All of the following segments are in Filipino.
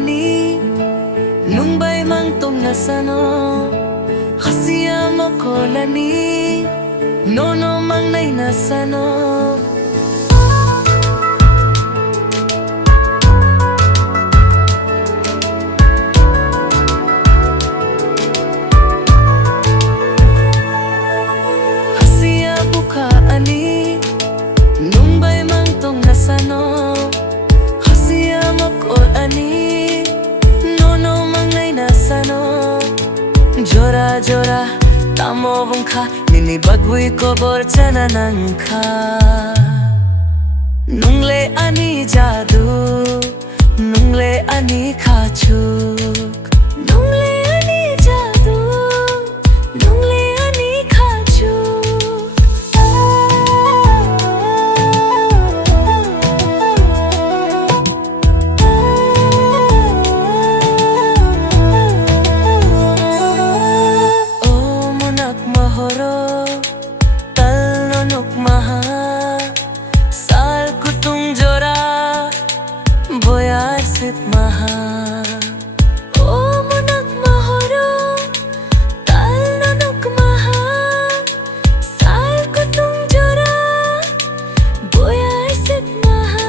ani Nungbay mang tong nasano Hasiya mo ko lani Nono mang nay nasano Hasiya buka ani Nungbay mang tong nasano Hasiya mo ko ani Nono mang nay nasano Jora jora tamo bungka Nini bagui ko borchana nangka Nungle ani jadu Nungle ani khachuk Nungle ani jadu Nungle ani khachuk O munak mahoro Talnonok maha Sal kutung jora Boyar sit maha O munak mahoro Talnonok maha Sal kutung jora Boyar sit maha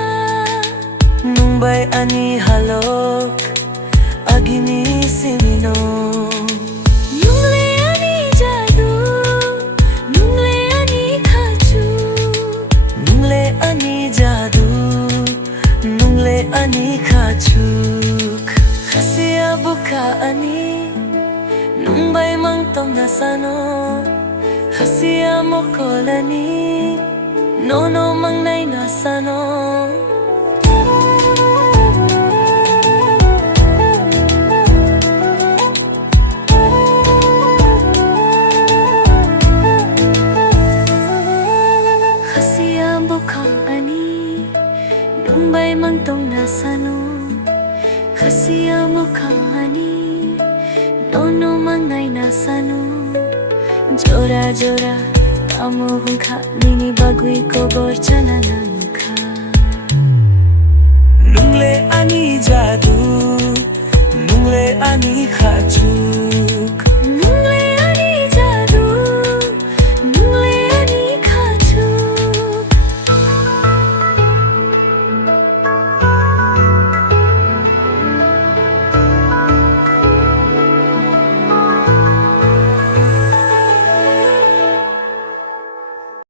Nungbay ani halok Agini siminong Nungle ani jadu Nungle ani khachuk Nungle ani jadu Nungle ani khachuk Hasiya buka ani Nungbay mang tong nasano Hasiya mo ko lani Nono mang nay nasano Hasiya bukang ani Nungbay mang tong nasano Hasiya bukang ani Nono mang nay nasano Jora jora tamo bungka Nini bagui ko borchana nangka Nungle ani jadu